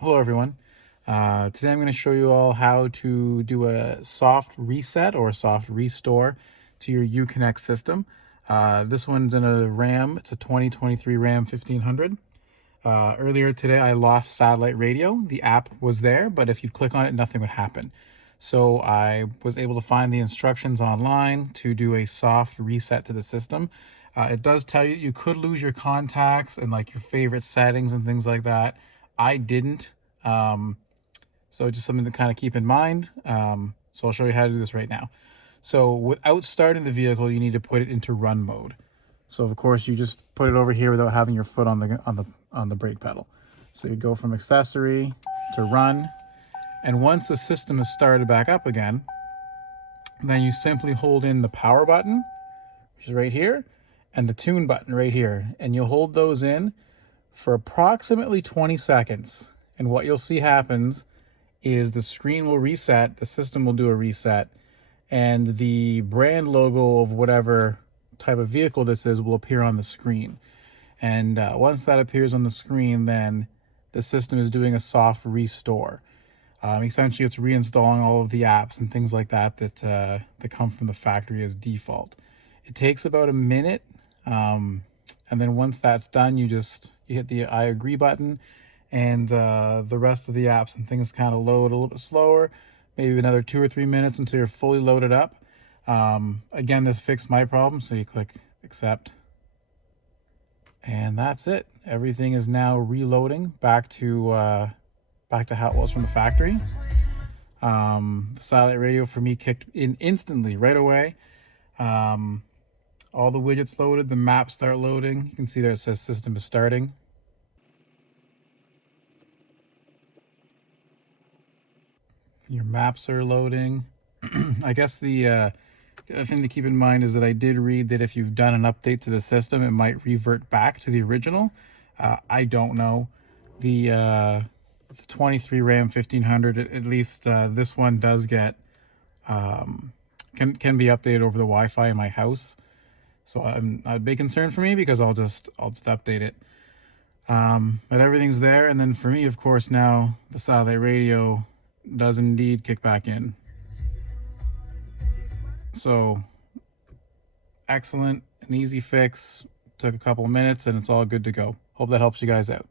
Hello everyone. Today I'm going to show you all how to do a soft reset or a soft restore to your UConnect system. This one's in a RAM. It's a 2023 RAM 1500. Earlier today I lost satellite radio. The app was there, but if you click on it, nothing would happen. So I was able to find the instructions online to do a soft reset to the system. It does tell you you could lose your contacts and like your favorite settings and things like that. I didn't. So just something to kind of keep in mind. So I'll show you how to do this right now. So without starting the vehicle, you need to put it into run mode. So of course you just put it over here without having your foot on the brake pedal. So you'd go from accessory to run. And once the system is started back up again, then you simply hold in the power button, which is right here, and the tune button right here. And you'll hold those in for approximately 20 seconds. And what you'll see happens is the screen will reset, the system will do a reset, and the brand logo of whatever type of vehicle this is will appear on the screen. And once that appears on the screen, then the system is doing a soft restore. Essentially, it's reinstalling all of the apps and things like that that come from the factory as default. It takes about a minute, and then once that's done, you hit the I agree button, and the rest of the apps and things kind of load a little bit slower, maybe another 2 or 3 minutes until you're fully loaded up. Again, this fixed my problem, so you click accept. And that's it. Everything is now reloading back to how it was from the factory. The satellite radio for me kicked in instantly, right away. All the widgets loaded, the maps start loading. You can see there it says system is starting. Your maps are loading. I guess the other thing to keep in mind is that I did read that if you've done an update to the system, it might revert back to the original. I don't know. The 23 RAM 1500, at least this one does get can be updated over the Wi-Fi in my house. So I'm not a big concern for me because I'll just update it. But everything's there, and then for me, of course, now the satellite radio does indeed kick back in. So excellent, an easy fix, took a couple of minutes, and it's all good to go. Hope that helps you guys out.